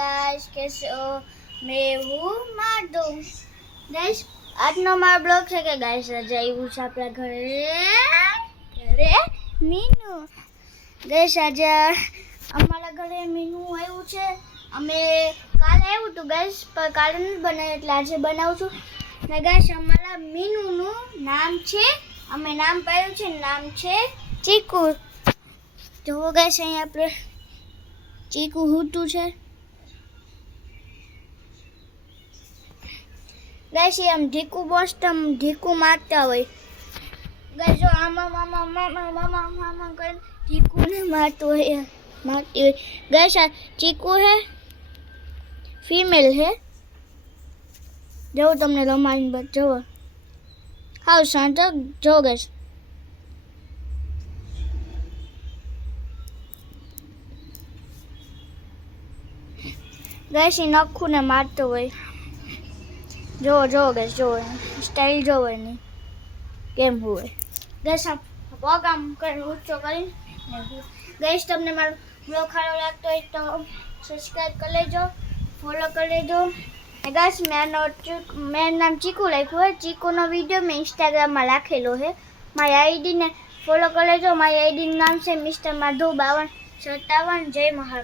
Guys कैसे हो। मैं हूँ माधु। गाइस આજનો મારો બ્લોગ છે કે ગાઈસ આજે આવ્યું છે આપણા ઘરે મીનુ। ગાઈસ આજે અમારા ઘરે મીનુ આવ્યું છે। અમે કાલે આવ્યું હતું ગાઈસ પણ કાલે નથી બનાવ્યું એટલે આજે બનાવું છું। ને ગાઈસ અમારા મીનુનું નામ છે, અમે નામ પાડ્યું છે, નામ છે ચીકુ। જો ગાઈસ અહીંયા આપણે ચીકુ હુતું છે। गाइस ये हम ढीकू बोस्ट हम ढीकू मारता हुए गाइस जो मामा मामा मामा मामा मामा कर ढीकू ने मारते हुए गाइस चीकू है, फीमेल है। जो तुमने रमाइन बच्चो हाउ शांत जो गाइस गाइस ये नखू ने मारते हुए जो जो गैस जो स्टाइल जो है नहीं केम हुए गैस आप प्रोग्राम कर ऊंचो करी गैस तुमने मारो ब्लॉग सारो लागतो હોય તો સબસ્ક્રાઇબ કરી લેજો, ફોલો કરી લેજો। ગैस મેં નામ ચીકુ લખ્યું है। ચીકુનો વિડિયો મેં ઇન્સ્ટાગ્રામમાં રાખેલો है। મારી આઈડી ને ફોલો કરી લેજો। મારી આઈડી નું નામ છે મિસ્ટર માધુ 5257। જય મહારાજ।